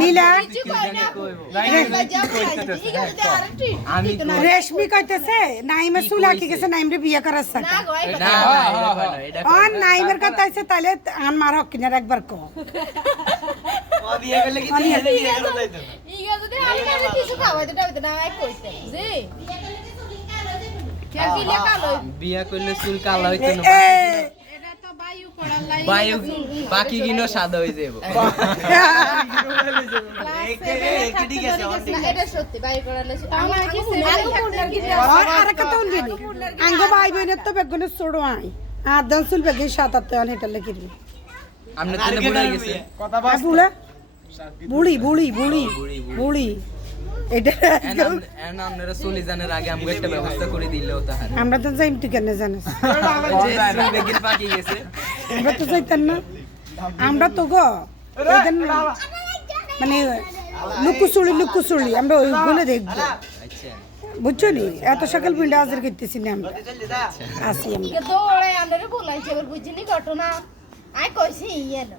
নীলা রেশমি কইতেছে নাইমের চুল আঁকি গেছে নাইমরে বিয়ে করার সাথে নাইমের কথা আছে তাহলে আন মার হক কিনার একবার কো বিয়া করলে চুল কালো হইতো না বায়ু বাকি কিনো সাদা হয়ে যাবো আঙ্গ ভাই বোনের তো বেগুনের ছোড়ো আই আর দান চুল বেগে ৭-৮ হেটালে কিনবি আমরা তো বুড়া গেছে বুড়া বুড়ি বুড়ি বুড়ি বুড়ি এটা আপনারা চলে জানার আগে আমাকে একটা ব্যবস্থা করে দিলেও তাহার আমরা তো যাইম তুই কেন জানিস বেগিন পাকি গেছে আমরা তো যাইতাম না আমরা তো গো মানে লুকুচুড়ি আমরা ওইগুলো দেখবো আচ্ছা বুঝছো নি এত সকাল পিন্ডা হাজির করতেছি না আমরা আসি আমরা দৌড়ে আমরা বলাইছে বুঝিনি ঘটনা আই কইছি ইয়ে না